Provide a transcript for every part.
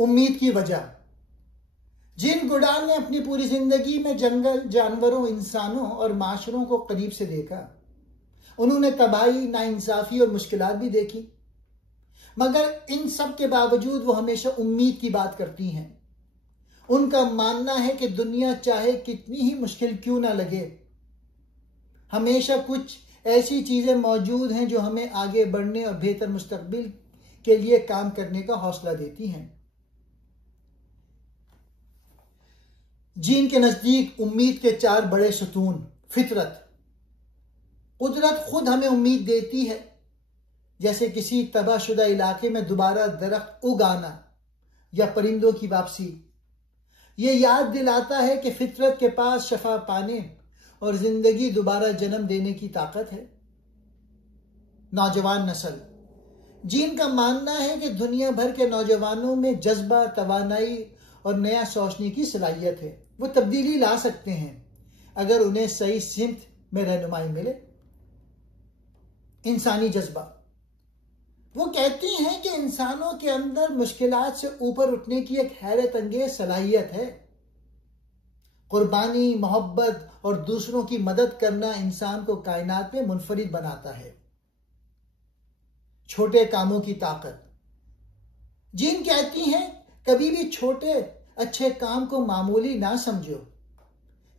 उम्मीद की वजह। जिन गुडाल ने अपनी पूरी जिंदगी में जंगल, जानवरों, इंसानों और माशरों को करीब से देखा। उन्होंने तबाही, नाइंसाफी और मुश्किलात भी देखी, मगर इन सब के बावजूद वो हमेशा उम्मीद की बात करती हैं। उनका मानना है कि दुनिया चाहे कितनी ही मुश्किल क्यों ना लगे, हमेशा कुछ ऐसी चीजें मौजूद हैं जो हमें आगे बढ़ने और बेहतर मुस्तकबिल के लिए काम करने का हौसला देती हैं। जीन के नजदीक उम्मीद के 4 बड़े सतून। फितरत, कुदरत खुद हमें उम्मीद देती है, जैसे किसी तबाहशुदा इलाके में दोबारा दरख्त उगाना या परिंदों की वापसी। ये याद दिलाता है कि फितरत के पास शफा पाने और जिंदगी दोबारा जन्म देने की ताकत है। नौजवान नस्ल, जीन का मानना है कि दुनिया भर के नौजवानों में जज्बा, तवानाई और नया सोचने की सलाहियत है। वो तब्दीली ला सकते हैं अगर उन्हें सही सिमत में रहनुमाई मिले। इंसानी जज्बा, वो कहती हैं कि इंसानों के अंदर मुश्किलात से ऊपर उठने की एक हैरत अंगेज सलाहियत है। कुर्बानी, मोहब्बत और दूसरों की मदद करना इंसान को कायनात में मुनफरिद बनाता है। छोटे कामों की ताकत, जीन कहती हैं कभी भी छोटे अच्छे काम को मामूली ना समझो,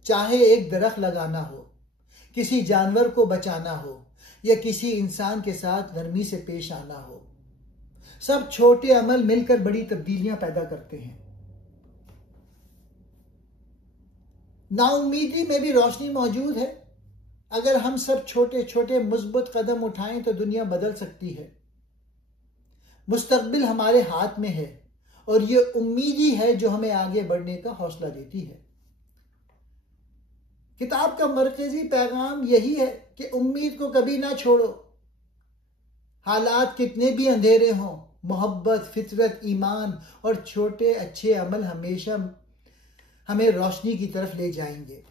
चाहे एक दरख्त लगाना हो, किसी जानवर को बचाना हो या किसी इंसान के साथ नरमी से पेश आना हो। सब छोटे अमल मिलकर बड़ी तब्दीलियां पैदा करते हैं। नाउमीदी में भी रोशनी मौजूद है। अगर हम सब छोटे छोटे मुस्बत कदम उठाएं तो दुनिया बदल सकती है। मुस्तकबिल हमारे हाथ में है और ये उम्मीद ही है जो हमें आगे बढ़ने का हौसला देती है। किताब का मरकजी पैगाम यही है कि उम्मीद को कभी ना छोड़ो। हालात कितने भी अंधेरे हों, मोहब्बत, फितरत, ईमान और छोटे अच्छे अमल हमेशा हमें रोशनी की तरफ ले जाएंगे।